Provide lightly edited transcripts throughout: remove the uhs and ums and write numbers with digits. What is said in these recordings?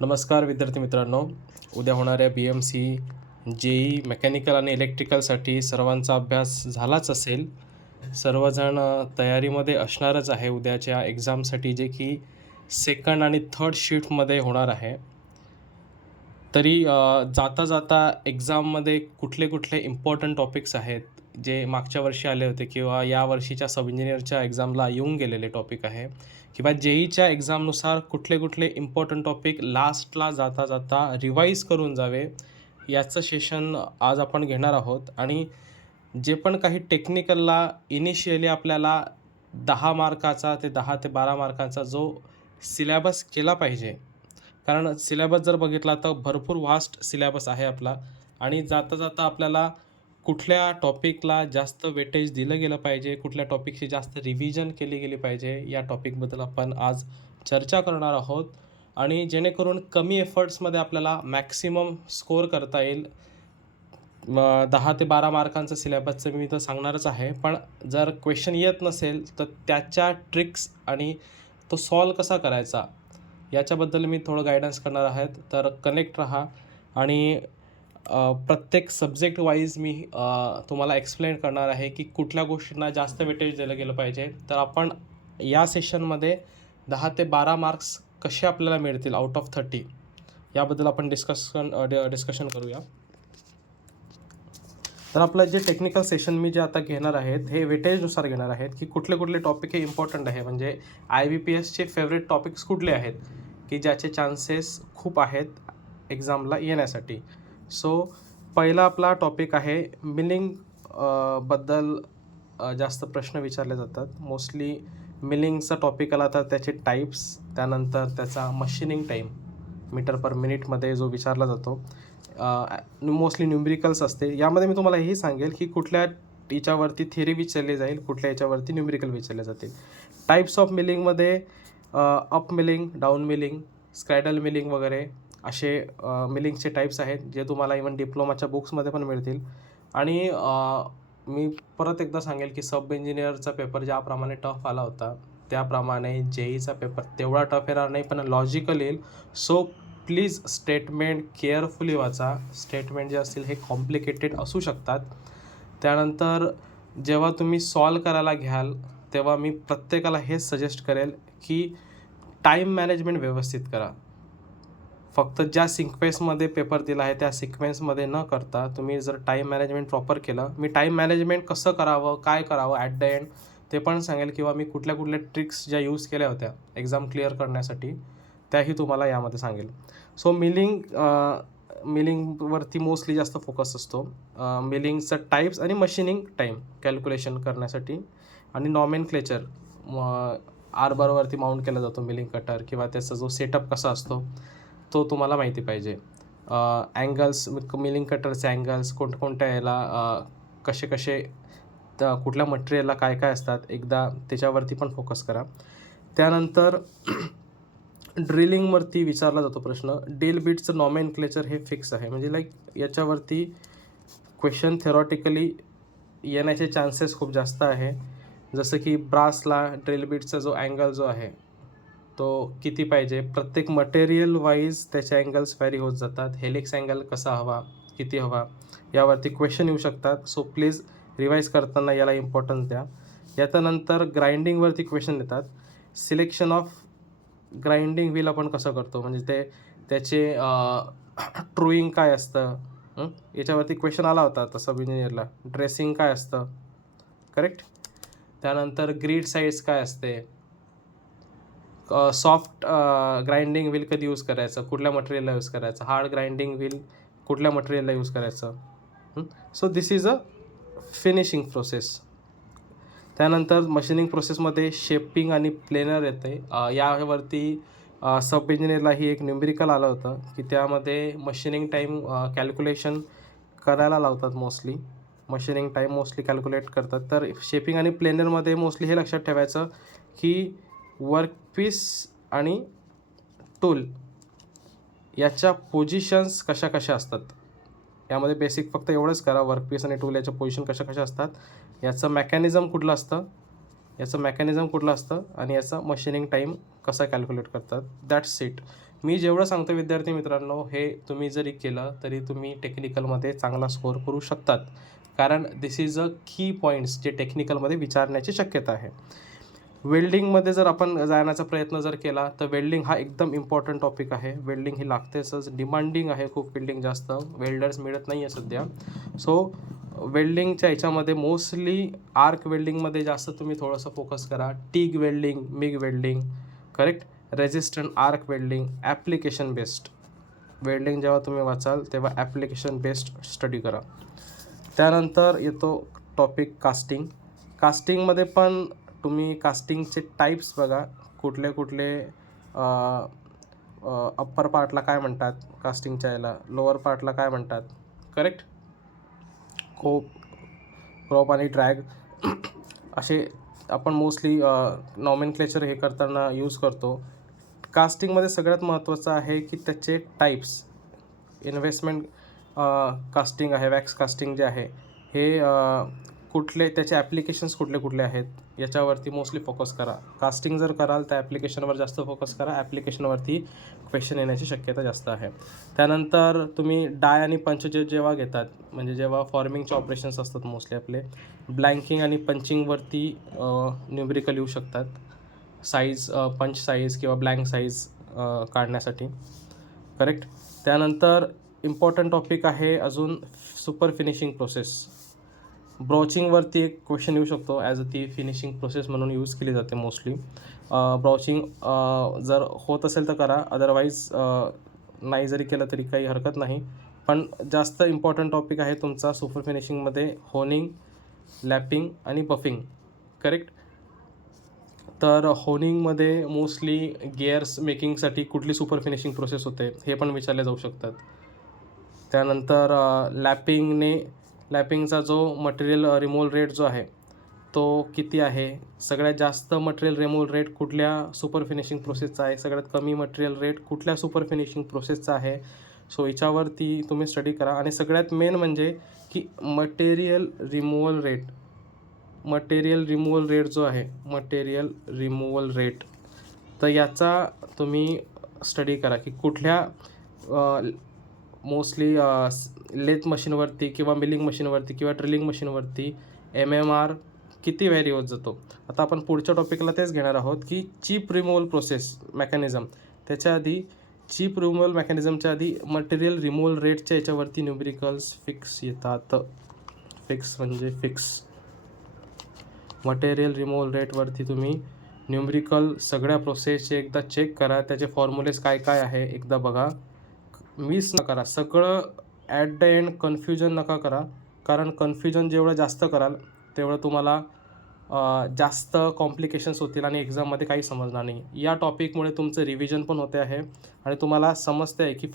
नमस्कार विद्यार्थी मित्रांनो. उद्या होणाऱ्या BMC, JEE मेकॅनिकल आणि इलेक्ट्रिकलसाठी सर्वांचा अभ्यास झालाच असेल. सर्वजण तयारीमध्ये असणारच आहे उद्याच्या एक्झामसाठी, जे की सेकंड आणि थर्ड शिफ्टमध्ये होणार आहे. तरी जाता जाता एक्झाममध्ये कुठले कुठले इम्पॉर्टंट टॉपिक्स आहेत, जे मागच्या वर्षी आले होते किंवा या वर्षीच्या सब इंजिनिअरच्या एक्झामला येऊन गेलेले टॉपिक आहे, किंवा JEEच्या एक्झामनुसार कुठले कुठले इम्पॉर्टंट टॉपिक लास्टला जाता जाता रिवाईज करून जावे, याचं सेशन आज आपण घेणार आहोत. आणि जे पण काही टेक्निकलला इनिशियली आपल्याला 10 मार्काचा ते 10 ते 12 मार्कांचा जो सिलॅबस केला पाहिजे, कारण सिलॅबस जर बघितला तर भरपूर व्हास्ट सिलॅबस आहे आपला. आणि जाता जाता आपल्याला कुठल्या टॉपिकला जास्त वेटेज दिलं गेलं पाहिजे, कुठल्या टॉपिकची जास्त रिव्हिजन केली गेली पाहिजे, या टॉपिकबद्दल आपण आज चर्चा करणार आहोत. आणि जेणेकरून कमी एफर्ट्समध्ये आपल्याला मॅक्सिमम स्कोअर करता येईल. 10 ते 12 मार्कांचं सिलॅबसचं मी तर सांगणारच आहे, पण जर क्वेश्चन येत नसेल तर त्याच्या ट्रिक्स आणि तो सॉल्व कसा करायचा याच्याबद्दल मी थोडं गायडन्स करणार आहे. तर कनेक्ट राहा. आणि प्रत्येक सब्जेक्ट वाईज मी तुम्हाला एक्सप्लेन करणार आहे की कुठल्या गोष्टींना जास्त वेटेज दिलं गेलं पाहिजे. तर आपण या सेशनमध्ये 10 ते 12 मार्क्स कसे आपल्याला मिळतील आउट ऑफ 30, याबद्दल आपण डिस्कशन करूया. तर आपलं जे टेक्निकल सेशन मी जे आता घेणार आहेत, हे वेटेजनुसार घेणार आहेत की कुठले कुठले टॉपिक हे इम्पॉर्टंट आहे, म्हणजे IBPSचे फेवरेट टॉपिक्स कुठले आहेत की ज्याचे चान्सेस खूप आहेत एक्झामला येण्यासाठी. सो पहिला आपला टॉपिक आहे मिलिंग बद्दल. जास्त प्रश्न विचारले जातात. मोस्टली मिलिंगचा टॉपिक आला तर त्याचे टाईप्स, त्यानंतर त्याचा मशीनिंग टाईम मीटर पर मिनिटमध्ये जो विचारला जातो, मोस्टली न्यूमरिकल्स असते. यामध्ये मी तुम्हाला हेही सांगेल की कुठल्या याच्यावरती थिअरी विचारली जाईल, कुठल्या याच्यावरती न्यूमरिकल विचारले जातील. टाईप्स ऑफ मिलिंगमध्ये up milling, down milling, straddle milling वगैरे असे मिलिंगचे टाईप्स आहेत, जे तुम्हाला इव्हन डिप्लोमाच्या बुक्समध्ये पण मिळतील. आणि मी परत एकदा सांगेल की सब इंजिनिअरचा पेपर ज्याप्रमाणे टफ आला होता, त्याप्रमाणे JEEचा पेपर तेवढा टफ येणार नाही, पण लॉजिकल येईल. सो प्लीज स्टेटमेंट केअरफुली वाचा. स्टेटमेंट जे असतील हे कॉम्प्लिकेटेड असू शकतात. त्यानंतर जेव्हा तुम्ही सॉल्व करायला घ्याल तेव्हा मी प्रत्येकाला हेच सजेस्ट करेल की टाईम मॅनेजमेंट व्यवस्थित करा. फक्त ज्या सिक्वेन्समध्ये पेपर दिला आहे त्या सिक्वेन्समध्ये न करता तुम्ही जर टाईम मॅनेजमेंट प्रॉपर केलं, मी टाईम मॅनेजमेंट कसं करावं, काय करावं ॲट द एंड ते पण सांगेल, किंवा मी कुठल्या कुठल्या ट्रिक्स ज्या यूज केल्या होत्या एक्झाम क्लिअर करण्यासाठी त्याही तुम्हाला यामध्ये सांगेल. सो मिलिंगवरती मोस्टली जास्त फोकस असतो. मिलिंगचा टाईप्स आणि मशीनिंग टाईम कॅल्क्युलेशन करण्यासाठी. आणि नॉमेनक्लेचर, आरबारवरती माउंट केला जातो मिलिंग कटर, किंवा त्याचा जो सेटअप कसा असतो तो तुम्हाला माहिती पाहिजे. अँगल्स, मिलिंग कटरचे अँगल्स कोणत्या याला कसे कसे, कुठल्या मटेरियलला काय काय असतात, एकदा त्याच्यावरती पण फोकस करा. त्यानंतर ड्रिलिंगवरती विचारला जातो प्रश्न. ड्रिल बिटचं नॉमेनक्लेचर हे फिक्स आहे, म्हणजे लाईक याच्यावरती क्वेश्चन थेरॉटिकली येण्याचे चान्सेस खूप जास्त आहे. जसं की ब्रासला ड्रिल बिटचा जो अँगल जो आहे तो किती पाहिजे, प्रत्येक मटेरियल वाईज त्याचे अँगल्स व्हॅरी होत जातात. हेलिक्स अँगल कसा हवा, किती हवा, यावरती क्वेश्चन येऊ शकतात. सो प्लीज रिवाईज करताना याला इम्पॉर्टन्स द्या. याच्यानंतर ग्राइंडिंगवरती क्वेश्चन येतात. सिलेक्शन ऑफ ग्राइंडिंग व्हील आपण कसं करतो, म्हणजे त्याचे ट्रूईंग काय असतं, याच्यावरती क्वेश्चन आला होता आता सब इंजिनिअरला. ड्रेसिंग काय असतं, करेक्ट. त्यानंतर ग्रीड साईज काय असते, सॉफ्ट ग्राइंडिंग व्हील कधी यूज करायचं, कुठल्या मटेरियलला यूज करायचं, हार्ड ग्राइंडिंग व्हील कुठल्या मटेरियलला यूज करायचं. So this is a finishing process. त्यानंतर मशीनिंग प्रोसेसमध्ये शेपिंग आणि प्लेनर येते. यावरती सब इंजिनिअरलाही एक न्यूमेरिकल आलं होतं की त्यामध्ये मशीनिंग टाईम कॅल्क्युलेशन करायला लावतात. मशीनिंग टाईम मोस्टली कॅल्क्युलेट करतात. तर शेपिंग आणि प्लेनरमध्ये मोस्टली हे लक्षात ठेवायचं की वर्कपीस आणि टूल याच्या पोझिशन्स कशा कशा असतात. यामध्ये बेसिक फक्त एवढंच करा, वर्कपीस आणि टूल याच्या पोझिशन कशा कशा असतात, याचं मेकॅनिझम कुठलं असतं आणि याचा मशीनिंग टाईम कसा कॅल्क्युलेट करतात. That's it. मी जेवढं सांगतो विद्यार्थी मित्रांनो, हे तुम्ही जरी केलं तरी तुम्ही टेक्निकलमध्ये चांगला स्कोअर करू शकतात, कारण दिस इज अ की पॉईंट्स जे टेक्निकलमध्ये विचारण्याची शक्यता आहे. वेल्डिंगमध्ये जर आपण जाण्याचा प्रयत्न जर केला तर वेल्डिंग हा एकदम इम्पॉर्टंट टॉपिक आहे. वेल्डिंग ही लागतेच, डिमांडिंग आहे खूप वेल्डिंग, जास्त वेल्डर्स मिळत नाही आहे सध्या. सो वेल्डिंगच्या ह्याच्यामध्ये मोस्टली आर्क वेल्डिंगमध्ये जास्त तुम्ही थोडंसं फोकस करा. TIG welding, MiG welding, correct, resistant arc welding, application based welding जेव्हा तुम्ही वाचाल तेव्हा ॲप्लिकेशन बेस्ड स्टडी करा. त्यानंतर येतो टॉपिक कास्टिंग. कास्टिंगमध्ये पण तुम्ही कास्टिंगचे टाईप्स बघा, कुठले कुठले अप्पर पार्टला काय म्हणतात कास्टिंगच्या याला, लोअर पार्टला काय म्हणतात, करेक्ट, क्रॉप आणि ड्रॅग असे आपण मोस्टली नॉमेनक्लेचर हे करताना यूज करतो. कास्टिंगमध्ये सगळ्यात महत्त्वाचं आहे की त्याचे टाईप्स, इन्व्हेस्टमेंट कास्टिंग आहे, वॅक्स कास्टिंग जे आहे हे कुठले, त्याचे ॲप्लिकेशन्स कुठले कुठले आहेत याच्यावरती मोस्टली फोकस करा. कास्टिंग जर कराल तर ॲप्लिकेशनवर जास्त फोकस करा, ॲप्लिकेशनवरती क्वेश्चन येण्याची शक्यता जास्त आहे. त्यानंतर तुम्ही डाय आणि पंच जेव्हा घेतात, म्हणजे जेव्हा फॉर्मिंगचे ऑपरेशन्स असतात मोस्टली आपले, ब्लँकिंग आणि पंचिंगवरती न्यूमरिकल येऊ शकतात, साईज, पंच साईज किंवा ब्लँक साईज काढण्यासाठी, करेक्ट. त्यानंतर इम्पॉर्टंट टॉपिक आहे अजून सुपर फिनिशिंग प्रोसेस. ब्रॉचिंगवरती एक क्वेश्चन येऊ शकतो, ॲज अ ती फिनिशिंग प्रोसेस म्हणून यूज केली जाते मोस्टली. ब्रॉचिंग जर होत असेल तर करा, अदरवाईज नाही जरी केलं तरी काही हरकत नाही. पण जास्त इम्पॉर्टंट टॉपिक आहे तुमचा सुपर फिनिशिंगमध्ये होनिंग, लॅपिंग आणि बफिंग, करेक्ट. तर होनिंगमध्ये मोस्टली गिअर्स मेकिंगसाठी कुठली सुपर फिनिशिंग प्रोसेस होते हे पण विचारले जाऊ शकतात. त्यानंतर लॅपिंगचा जो मटेरियल रिमूव्हल रेट जो आहे तो किती आहे, सगळ्यात जास्त मटेरियल रिमूव्हल रेट कुठल्या सुपर फिनिशिंग प्रोसेसचा आहे, सगळ्यात कमी मटेरियल रेट कुठल्या सुपर फिनिशिंग प्रोसेसचा आहे. सो याच्यावरती तुम्ही स्टडी करा. आणि सगळ्यात मेन म्हणजे की मटेरियल रिमूव्हल रेट जो आहे, मटेरियल रिमूव्हल रेट, तर याचा तुम्ही स्टडी करा की कुठल्या मोस्टली लेथ मशीनवरती किंवा मिलिंग मशीनवरती किंवा ड्रिलिंग मशीनवरती MMR किती व्हॅरी होत जातो. आता आपण पुढच्या टॉपिकला तेच घेणार आहोत की चिप रिमूव्हल प्रोसेस मेकॅनिझम, त्याच्या आधी चिप रिमूव्हल मेकॅनिझमच्या आधी मटेरियल रिमूव्हल रेटच्या याच्यावरती न्यूमरिकल्स फिक्स येतात. फिक्स म्हणजे फिक्स, मटेरियल रिमूव्हल रेटवरती तुम्ही न्यूमरिकल सगळ्या प्रोसेसचे एकदा चेक करा, त्याचे फॉर्म्युलेस काय काय आहे एकदा बघा, मिस न करा. सगळं ॲट द एंड कन्फ्युजन नका करा, कारण कन्फ्युजन जेवढं जास्त कराल तेवढं तुम्हाला जास्त कॉम्प्लिकेशन्स होतील आणि एक्झाममध्ये काही समजणार नाही. या टॉपिकमुळे तुमचं रिव्हिजन पण होते आहे आणि तुम्हाला समजते आहे की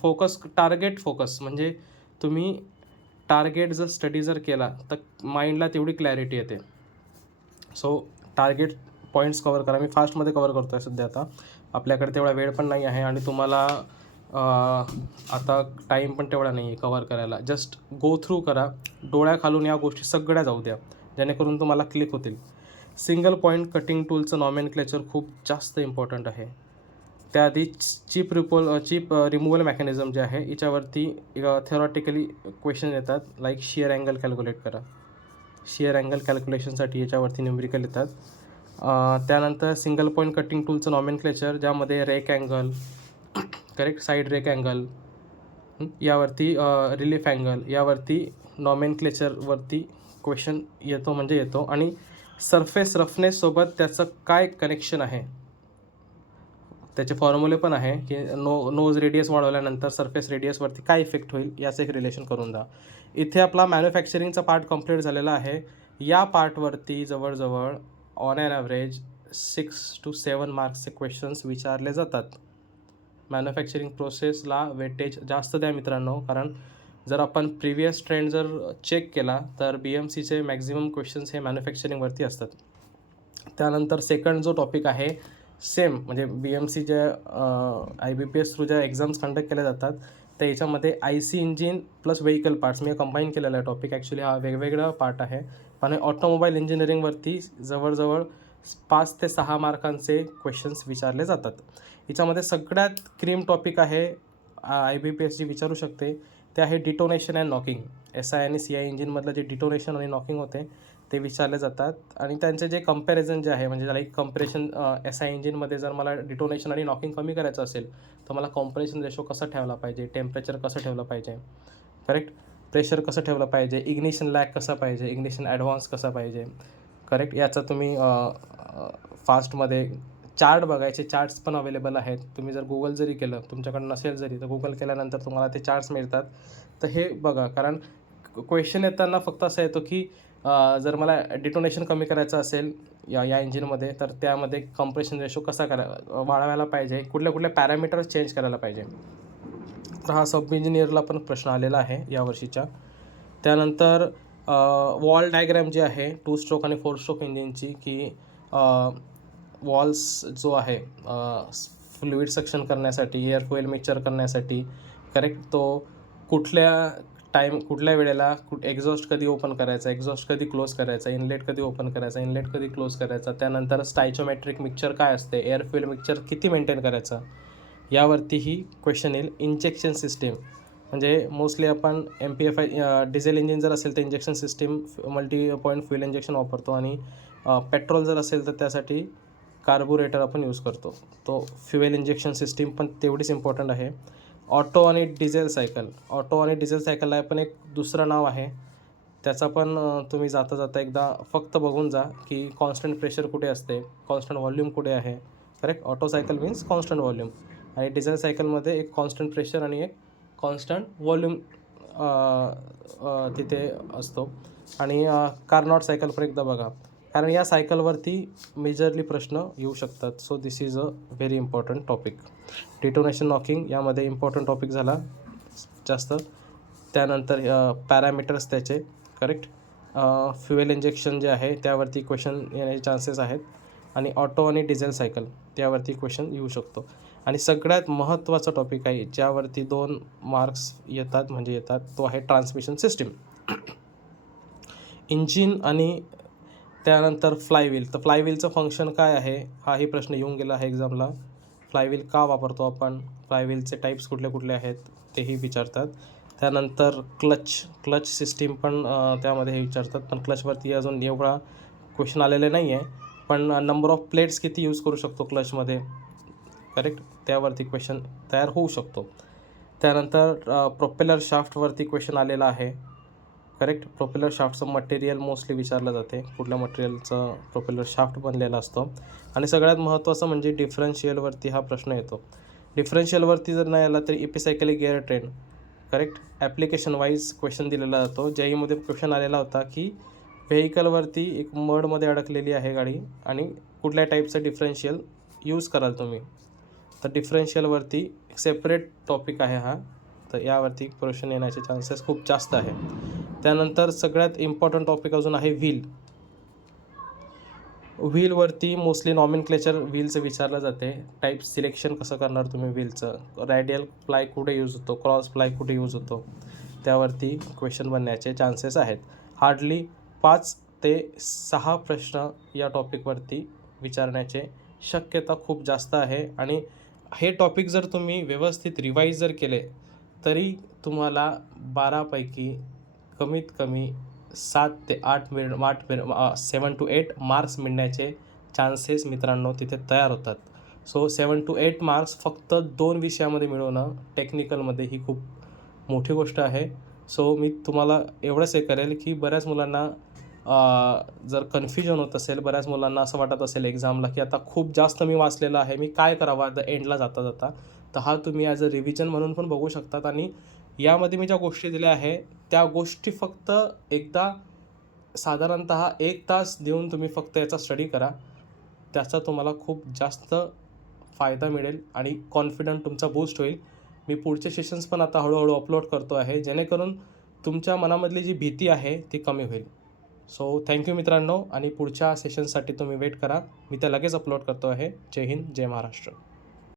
टार्गेट फोकस म्हणजे तुम्ही टार्गेट जर स्टडी जर केला तर माइंडला तेवढी क्लॅरिटी येते. सो टार्गेट पॉईंट्स कवर करा. मी फास्टमध्ये कवर करतो आहे सध्या, आता आपल्याकडे तेवढा वेळ पण नाही आहे आणि तुम्हाला आता टाईम पण तेवढा नाही आहे कवर करायला. जस्ट गो थ्रू करा, डोळ्याखालून या गोष्टी सगळ्या जाऊ द्या जेणेकरून तुम्हाला क्लिक होतील. सिंगल पॉईंट कटिंग टूलचं नॉमेनक्लेचर खूप जास्त इम्पॉर्टंट आहे. त्याआधी चिप रिमूव्हल मेकॅनिझम जे आहे याच्यावरती थेरॉटिकली क्वेश्चन येतात, लाईक शिअर अँगल कॅल्क्युलेट करा. शिअर अँगल कॅल्क्युलेशनसाठी याच्यावरती न्यूमरिकल येतात. त्यानंतर सिंगल पॉईंट कटिंग टूलचं नॉमेनक्लेचर, ज्यामध्ये rake angle, correct, side rake angle, यावरती रिलीफ अँगल, यावरती नॉमेनक्लेचरवरती क्वेश्चन येतो. आणि सरफेस रफनेससोबत त्याचं काय कनेक्शन आहे, त्याचे फॉर्म्युले पण आहे की नोज रेडियस वाढवल्यानंतर सरफेस रेडियसवरती काय इफेक्ट होईल याचं एक रिलेशन करून द्या. इथे आपला मॅन्युफॅक्चरिंगचा पार्ट कंप्लीट झालेला आहे. या पार्टवरती जवळजवळ ऑन ॲन ॲव्हरेज 6 to 7 मार्क्सचे क्वेश्चन्स विचारले जातात. मॅन्युफॅक्चरिंग प्रोसेसला वेटेज जास्त द्या मित्रांनो, कारण जर आपण प्रिव्हियस ट्रेंड जर चेक केला तर BMCचे मॅक्झिमम क्वेश्चन्स हे मॅन्युफॅक्चरिंगवरती असतात. त्यानंतर सेकंड जो टॉपिक आहे सेम, म्हणजे BMC ज्या IBPS थ्रू ज्या एक्झाम्स कंडक्ट केल्या जातात तर याच्यामध्ये IC engine plus vehicle parts मी कंबाईन केलेला आहे टॉपिक. ॲक्च्युली हा वेगवेगळा पार्ट आहे, पण ऑटोमोबाईल इंजिनिअरिंगवरती जवळजवळ 5 ते 6 मार्कांचे क्वेश्चन्स विचारले जातात. हिच्यामध्ये सगळ्यात क्रीम टॉपिक आहे, IBPSC विचारू शकते, ते आहे डिटोनेशन अँड नॉकिंग. SI आणि CI इंजिनमधलं जे डिटोनेशन आणि नॉकिंग होते ते विचारले जातात. आणि त्यांचे जे कंपॅरिझन जे आहे, म्हणजे लाईक कंपॅरिझन, SI इंजिनमध्ये जर मला डिटोनेशन आणि नॉकिंग कमी करायचं असेल तर मला कॉम्प्रेशन रेशो कसा ठेवला पाहिजे, टेम्परेचर कसं ठेवलं पाहिजे, करेक्ट, प्रेशर कसं ठेवलं पाहिजे, इग्निशन लॅग कसा पाहिजे, इग्निशन ॲडव्हान्स कसा पाहिजे, करेक्ट. याचा तुम्ही फास्टमध्ये चार्ट बघायचे, चार्ट्स पण अवेलेबल आहेत. तुम्ही जर गुगल जरी केलं, तुमच्याकडे नसेल जरी, तर गुगल केल्यानंतर तुम्हाला ते चार्ट्स मिळतात. तर हे बघा, कारण क्वेश्चन येताना फक्त असं येतो की जर मला डिटोनेशन कमी करायचं असेल या इंजिनमध्ये, तर त्यामध्ये कंप्रेशन रेशो कसा वाढवायला पाहिजे, कुठल्या पॅरामीटर्स चेंज करायला पाहिजे. तर हा सब इंजिनियरला पण प्रश्न आलेला आहे यावर्षीच्या. त्यानंतर वॉल डायग्रॅम जी आहे 2 स्ट्रोक आणि 4 स्ट्रोक इंजिनची, की वॉल्स जो आहे फ्लुइड सक्शन करण्यासाठी, एअर फ्युएल मिक्सचर करण्यासाठी, करेक्ट, तो कुठल्या वेळेला एक्झॉस्ट कधी ओपन करायचा, एक्झॉस्ट कधी क्लोज करायचा, इनलेट कधी ओपन करायचा, इनलेट कधी क्लोज करायचा. त्यानंतर स्टायचोमेट्रिक मिक्सचर काय असते, एअर फ्युएल मिक्सचर किती मेंटेन करायचं, यावरतीही क्वेश्चन येईल. इंजेक्शन सिस्टीम, म्हणजे मोस्टली आपण MPFI डिझेल इंजिन जर असेल तर injection system multi point fuel injection वापरतो, आणि पेट्रोल जर असेल तर त्यासाठी कार्बोरेटर आपण यूज करतो. तो फ्युएल इंजेक्शन सिस्टीम पण तेवढीच इम्पॉर्टंट आहे. ऑटो आणि डिझेल सायकलला पण एक दुसरं नाव आहे, त्याचा पण तुम्ही जाता जाता एकदा फक्त बघून जा की कॉन्स्टंट प्रेशर कुठे असते, कॉन्स्टंट व्हॉल्यूम कुठे आहे, correct. Auto cycle means constant volume, आणि डिझेल सायकलमध्ये एक कॉन्स्टंट प्रेशर आणि एक कॉन्स्टंट व्हॉल्यूम तिथे असतो. आणि कार्नॉट सायकल पण एकदा बघा, कारण या सायकलवरती मेजरली प्रश्न येऊ शकतात. So this is a very important topic. Detonation knocking यामध्ये इम्पॉर्टंट टॉपिक झाला जास्त. त्यानंतर पॅरामीटर्स त्याचे, करेक्ट. फ्युएल इंजेक्शन जे आहे त्यावरती क्वेश्चन येण्याचे चान्सेस आहेत, आणि ऑटो आणि डिझेल सायकल त्यावरती क्वेश्चन येऊ शकतो. आणि सगळ्यात महत्त्वाचा टॉपिक आहे ज्यावरती 2 मार्क्स येतात, तो आहे ट्रान्समिशन सिस्टीम, इंजिन आणि त्यानंतर फ्लायव्हील. तर फ्लायव्हीलचं फंक्शन काय आहे, हाही प्रश्न येऊन गेला आहे एक्झामला. फ्लायव्हील का वापरतो आपण, फ्लायव्हीलचे टाईप्स कुठले आहेत तेही विचारतात. त्यानंतर क्लच सिस्टीम पण त्यामध्ये हे विचारतात, पण क्लचवरती अजून एवढा क्वेश्चन आलेले नाही आहे. पण नंबर ऑफ प्लेट्स किती यूज करू शकतो क्लचमध्ये, करेक्ट, त्यावरती क्वेश्चन तयार होऊ शकतो. त्यानंतर प्रोपेलर शाफ्टवरती क्वेश्चन आलेला आहे, करेक्ट. प्रोपेलर शाफ्टचं मटेरियल मोस्टली विचारलं जाते, कुठल्या मटेरियलचं प्रोपेलर शाफ्ट बनलेला असतो. आणि सगळ्यात महत्त्वाचं म्हणजे डिफरन्शियलवरती हा प्रश्न येतो. डिफरन्शियलवरती जर नाही आला तरी epicyclic gear train, correct, application wise question दिलेला जातो. JEEमध्ये क्वेश्चन आलेला होता की व्हेकलवरती एक मडमध्ये अडकलेली आहे गाडी, आणि कुठल्या टाईपचं डिफरन्शियल यूज कराल तुम्ही, तर डिफरन्शियलवरती एक सेपरेट टॉपिक आहे हा. तर यावरती क्वेश्चन येण्याचे चान्सेस खूप जास्त आहे. त्यानंतर सगळ्यात इम्पॉर्टंट टॉपिक अजून आहे व्हीलवरती मोस्टली नॉमेनक्लेचर व्हीलचं विचारलं जाते. टाईप सिलेक्शन कसं करणार तुम्ही व्हीलचं, रॅडियल प्लाय कुठे यूज होतो, क्रॉस प्लाय कुठे यूज होतो, त्यावरती क्वेश्चन बनण्याचे चान्सेस आहेत. हार्डली 5 ते 6 प्रश्न या टॉपिकवरती विचारण्याचे शक्यता खूप जास्त आहे. आणि हे टॉपिक जर तुम्ही व्यवस्थित रिवाईज जर केले तरी तुम्हाला 12पैकी कमीत कमी 7 ते 7 to 8 मार्क्स मिळण्याचे चान्सेस मित्रांनो तिथे तयार होतात. सो 7 to 8 मार्क्स फक्त 2 विषयामध्ये मिळवणं टेक्निकलमध्ये ही खूप मोठी गोष्ट आहे. सो मी तुम्हाला एवढंच हे करेल की बऱ्याच मुलांना जर कन्फ्युजन होत असेल, बऱ्याच मुलांना असं वाटत असेल एक्झामला की आता खूप जास्त मी वाचलेलं आहे, मी काय करावं आता एंडला जाता, तर हा तुम्ही ॲज अ रिव्हिजन म्हणून पण बघू शकतात. आणि यामध्ये मी ज्या गोष्टी दिल्या आहे त्या गोष्टी फक्त एकदा साधारणतः 1 तास देऊन तुम्ही फक्त याचा स्टडी करा, त्याचा तुम्हाला खूप जास्त फायदा मिळेल आणि कॉन्फिडंट तुमचा बूस्ट होईल. मी पुढचे सेशन्स पण आता हळूहळू अपलोड करतो आहे, जेणेकरून तुमच्या मनामधली जी भीती आहे ती कमी होईल. सो थँक्यू मित्रांनो, आणि पुढच्या सेशनसाठी तुम्ही वेट करा, मी त्या लगेच अपलोड करतो आहे. जय हिंद, जय महाराष्ट्र.